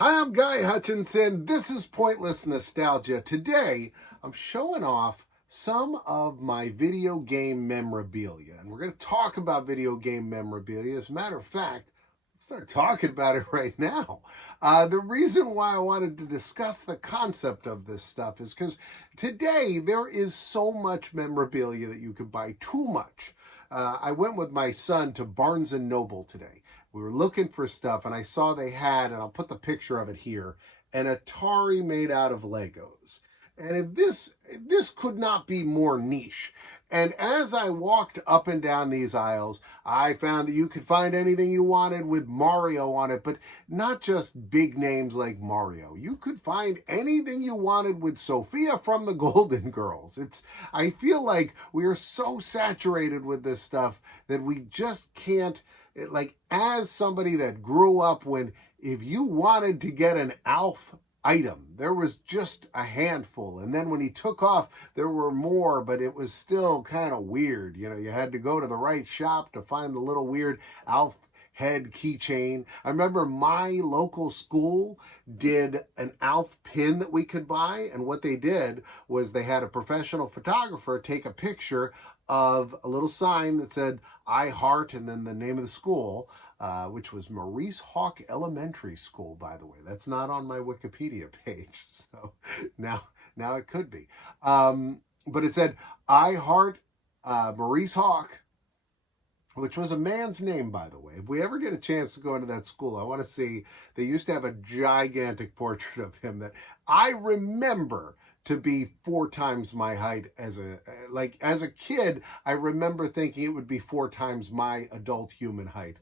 Hi, I'm Guy Hutchinson. This is Pointless Nostalgia. Today, I'm showing off some of my video game memorabilia. And we're going to talk about video game memorabilia. As a matter of fact, let's start talking about it right now. The reason why I wanted to discuss the concept of this stuff is because today there is so much memorabilia that you could buy, too much. I went with my son to Barnes & Noble today. We were looking for stuff, and I saw they had, and I'll put the picture of it here, an Atari made out of Legos. And if this could not be more niche. And as I walked up and down these aisles, I found that you could find anything you wanted with Mario on it, but not just big names like Mario. You could find anything you wanted with Sophia from the Golden Girls. I feel like we are so saturated with this stuff that we just can't, like, as somebody that grew up when, if you wanted to get an Alf item, there was just a handful, and then when he took off there were more, but it was still kind of weird. You had to go to the right shop to find the little weird Alf head keychain. I remember my local school did an Alf pin that we could buy, and what they did was they had a professional photographer take a picture of a little sign that said I Heart and then the name of the school, which was Maurice Hawk Elementary School, by the way. That's not on my Wikipedia page, so now it could be. But it said I Heart Maurice Hawk, which was a man's name, by the way. If we ever get a chance to go into that school, I want to see, they used to have a gigantic portrait of him that I remember to be 4 times my height as a kid. I remember thinking it would be 4 times my adult human height,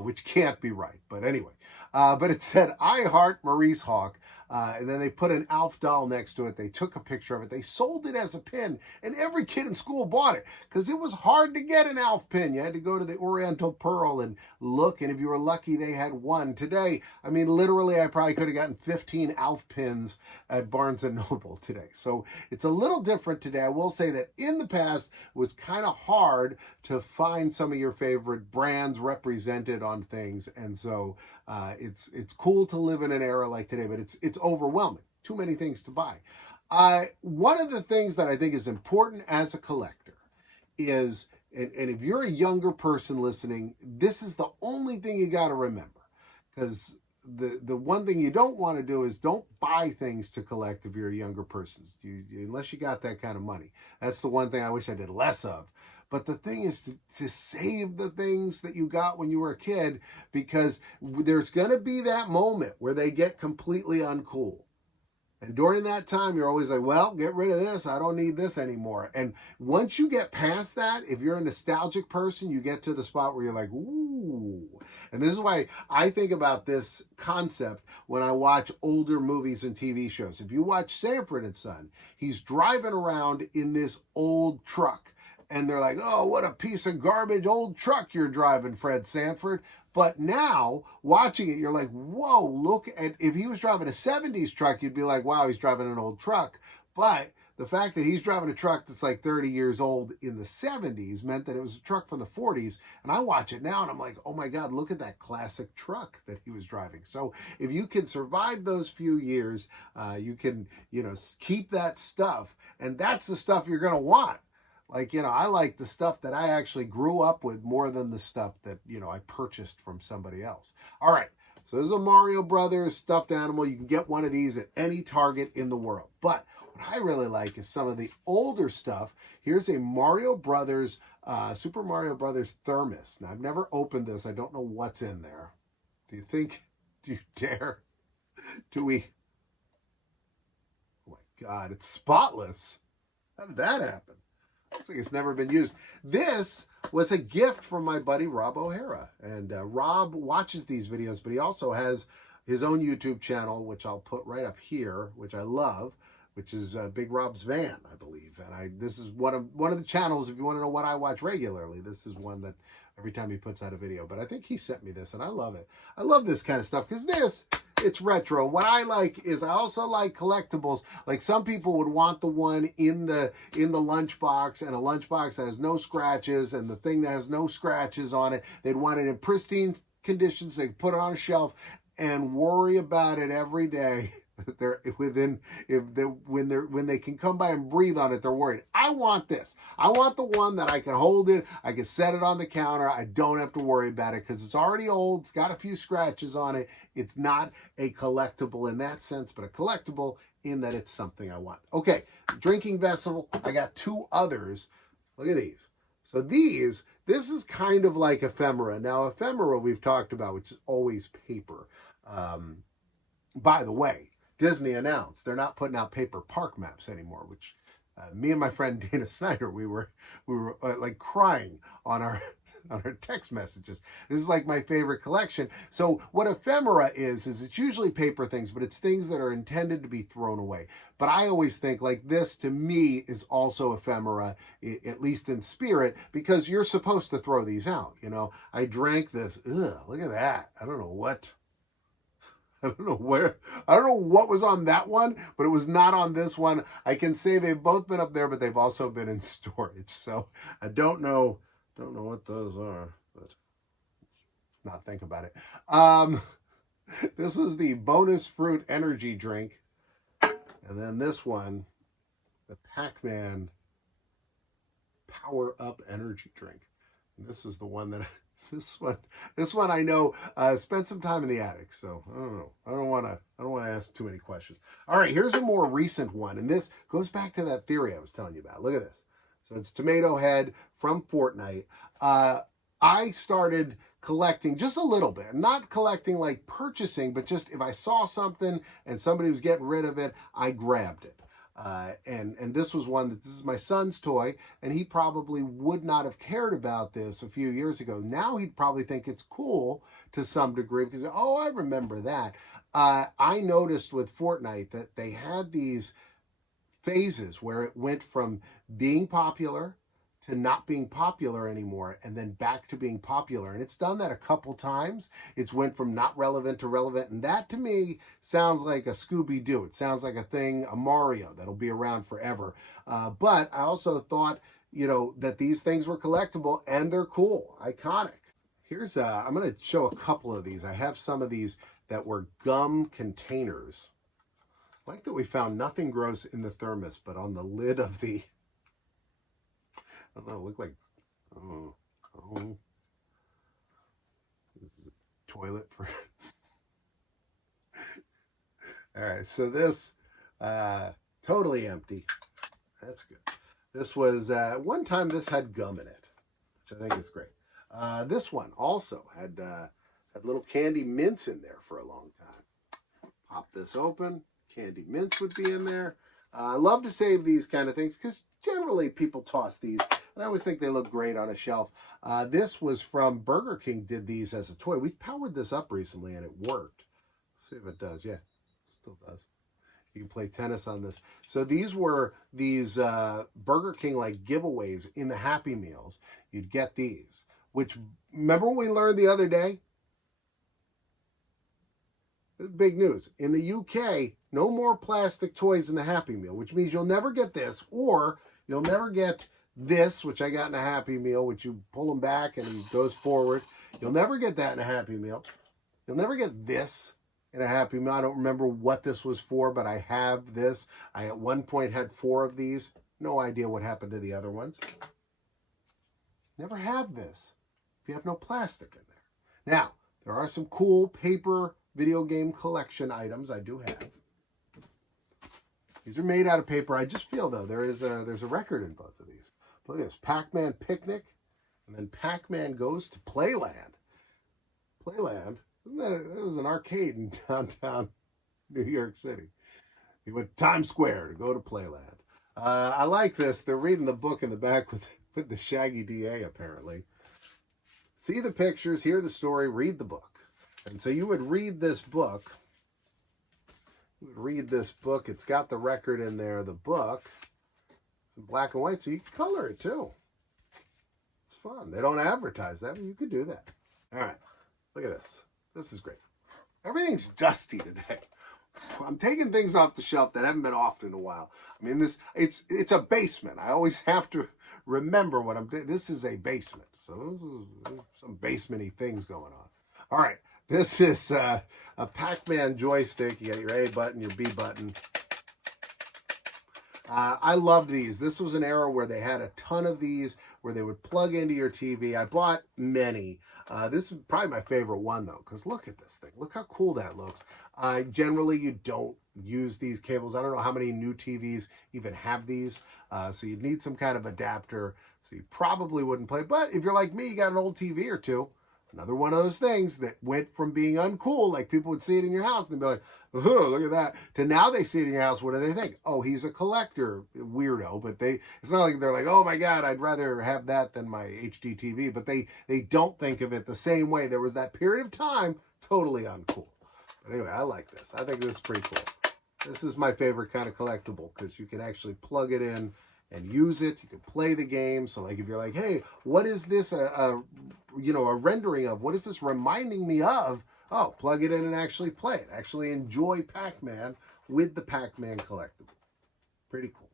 which can't be right. But anyway, but it said, I Heart Maurice Hawk. And then they put an Alf doll next to it. They took a picture of it. They sold it as a pin, and every kid in school bought it because it was hard to get an Alf pin. You had to go to the Oriental Pearl and look, and if you were lucky, they had one. Today, I mean, literally, I probably could have gotten 15 Alf pins at Barnes & Noble today. So it's a little different today. I will say that in the past, it was kind of hard to find some of your favorite brands represented on things, and so it's cool to live in an era like today, but it's overwhelming. Too many things to buy. One of the things that I think is important as a collector is, and if you're a younger person listening, this is the only thing you got to remember, because the one thing you don't want to do is don't buy things to collect if you're a younger person, unless you got that kind of money. That's the one thing I wish I did less of. But the thing is to save the things that you got when you were a kid, because there's going to be that moment where they get completely uncool. And during that time, you're always like, well, get rid of this. I don't need this anymore. And once you get past that, if you're a nostalgic person, you get to the spot where you're like, ooh. And this is why I think about this concept when I watch older movies and TV shows. If you watch Sanford and Son, he's driving around in this old truck. And they're like, oh, what a piece of garbage old truck you're driving, Fred Sanford. But now, watching it, you're like, whoa, look at, if he was driving a 70s truck, you'd be like, wow, he's driving an old truck. But the fact that he's driving a truck that's like 30 years old in the 70s meant that it was a truck from the 40s. And I watch it now and I'm like, oh my God, look at that classic truck that he was driving. So if you can survive those few years, you can, keep that stuff. And that's the stuff you're going to want. Like, I like the stuff that I actually grew up with more than the stuff that, I purchased from somebody else. All right. So this is a Mario Brothers stuffed animal. You can get one of these at any Target in the world. But what I really like is some of the older stuff. Here's a Mario Brothers, Super Mario Brothers thermos. Now, I've never opened this. I don't know what's in there. Do you dare? Oh my God, it's spotless. How did that happen? Looks like it's never been used. This was a gift from my buddy Rob O'Hara. And Rob watches these videos, but he also has his own YouTube channel, which I'll put right up here, which I love, which is Big Rob's Van, I believe. And this is one of the channels, if you want to know what I watch regularly, this is one that every time he puts out a video. But I think he sent me this, and I love it. I love this kind of stuff, because it's retro. What I like is, I also like collectibles. Like, some people would want the one in the lunchbox, and a lunchbox that has no scratches, and the thing that has no scratches on it, they'd want it in pristine conditions. They put it on a shelf. and worry about it every day. They're within, when they can come by and breathe on it, they're worried. I want this. I want the one that I can hold it, I can set it on the counter, I don't have to worry about it because it's already old, it's got a few scratches on it. It's not a collectible in that sense, but a collectible in that it's something I want. Okay, drinking vessel, I got two others. Look at these. So this is kind of like ephemera. Now, ephemera we've talked about, which is always paper. By the way, Disney announced they're not putting out paper park maps anymore, which me and my friend Dana Snyder, we were like crying on our text messages. This is like my favorite collection. So what ephemera is it's usually paper things, but it's things that are intended to be thrown away. But I always think like this, to me, is also ephemera, at least in spirit, because you're supposed to throw these out. You know, I drank this. Ugh, look at that. I don't know what. I don't know what was on that one, but it was not on this one. I can say they've both been up there, but they've also been in storage. So I don't know what those are, but not think about it. This is the bonus fruit energy drink. And then this one, the Pac-Man Power Up energy drink. And this is the one that this one I know spent some time in the attic, so I don't know. I don't want to ask too many questions. All right, here's a more recent one, and this goes back to that theory I was telling you about. Look at this. So it's Tomato Head from Fortnite. I started collecting just a little bit, not collecting like purchasing, but just if I saw something and somebody was getting rid of it, I grabbed it. And this was one this is my son's toy, and he probably would not have cared about this a few years ago. Now he'd probably think it's cool to some degree because, oh, I remember that. I noticed with Fortnite that they had these phases where it went from being popular to not being popular anymore, and then back to being popular. And it's done that a couple times. It's went from not relevant to relevant, and that to me sounds like a Scooby-Doo. It sounds like a thing, a Mario, that'll be around forever. But I also thought, you know, that these things were collectible, and they're cool, iconic. Here's, I'm gonna show a couple of these. I have some of these that were gum containers. I like that we found nothing gross in the thermos, but on the lid of the, I don't know, it looked like, this is a toilet for, all right, so this, totally empty. That's good. This was, one time this had gum in it, which I think is great. This one also had little candy mints in there for a long time. Pop this open, candy mints would be in there. I love to save these kind of things because generally people toss these, and I always think they look great on a shelf. This was from Burger King, did these as a toy. We powered this up recently and it worked. Let's see if it does. Yeah, it still does. You can play tennis on this. So these were these Burger King like giveaways in the Happy Meals. You'd get these, which, remember what we learned the other day? Big news. In the UK, no more plastic toys in the Happy Meal, which means you'll never get this, or you'll never get this, which I got in a Happy Meal, which you pull them back and it goes forward. You'll never get that in a Happy Meal. You'll never get this in a Happy Meal. I don't remember what this was for, but I have this. I at one point had 4 of these. No idea what happened to the other ones. Never have this if you have no plastic in there. Now, there are some cool paper video game collection items I do have. These are made out of paper. I just feel, though, there's a record in both of these. Look at this, Pac-Man Picnic, and then Pac-Man Goes to Playland. Playland? Isn't that it was an arcade in downtown New York City. You went to Times Square to go to Playland. I like this. They're reading the book in the back with the Shaggy DA, apparently. See the pictures, hear the story, read the book. And so you would read this book. It's got the record in there, the book. It's in black and white, so you can color it too. It's fun. They don't advertise that, but you could do that. All right, look at this. This is great. Everything's dusty today. I'm taking things off the shelf that haven't been off in a while. I mean, it's a basement. I always have to remember what I'm doing. This is a basement, so some basement-y things going on. All right, This is a Pac-Man joystick. You got your A button, your B button. I love these. This was an era where they had a ton of these, where they would plug into your TV. I bought many. This is probably my favorite one, though, because look at this thing. Look how cool that looks. Generally, you don't use these cables. I don't know how many new TVs even have these, so you'd need some kind of adapter, so you probably wouldn't play. But if you're like me, you got an old TV or two, another one of those things that went from being uncool, like people would see it in your house and they'd be like, oh, look at that, to now they see it in your house. What do they think? Oh, he's a collector weirdo. But it's not like they're like, oh my God, I'd rather have that than my HD TV. But they don't think of it the same way. There was that period of time, totally uncool. But anyway, I like this. I think this is pretty cool. This is my favorite kind of collectible because you can actually plug it in and use it. You can play the game. So like if you're like, hey, what is this a rendering of? What is this reminding me of? Oh, plug it in and actually play it. Actually enjoy Pac-Man with the Pac-Man collectible. Pretty cool.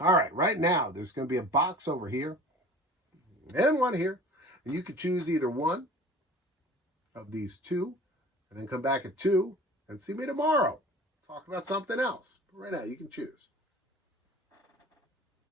All right, right now there's going to be a box over here and one here. And you could choose either one of these two and then come back at 2 and see me tomorrow. Talk about something else. But right now you can choose.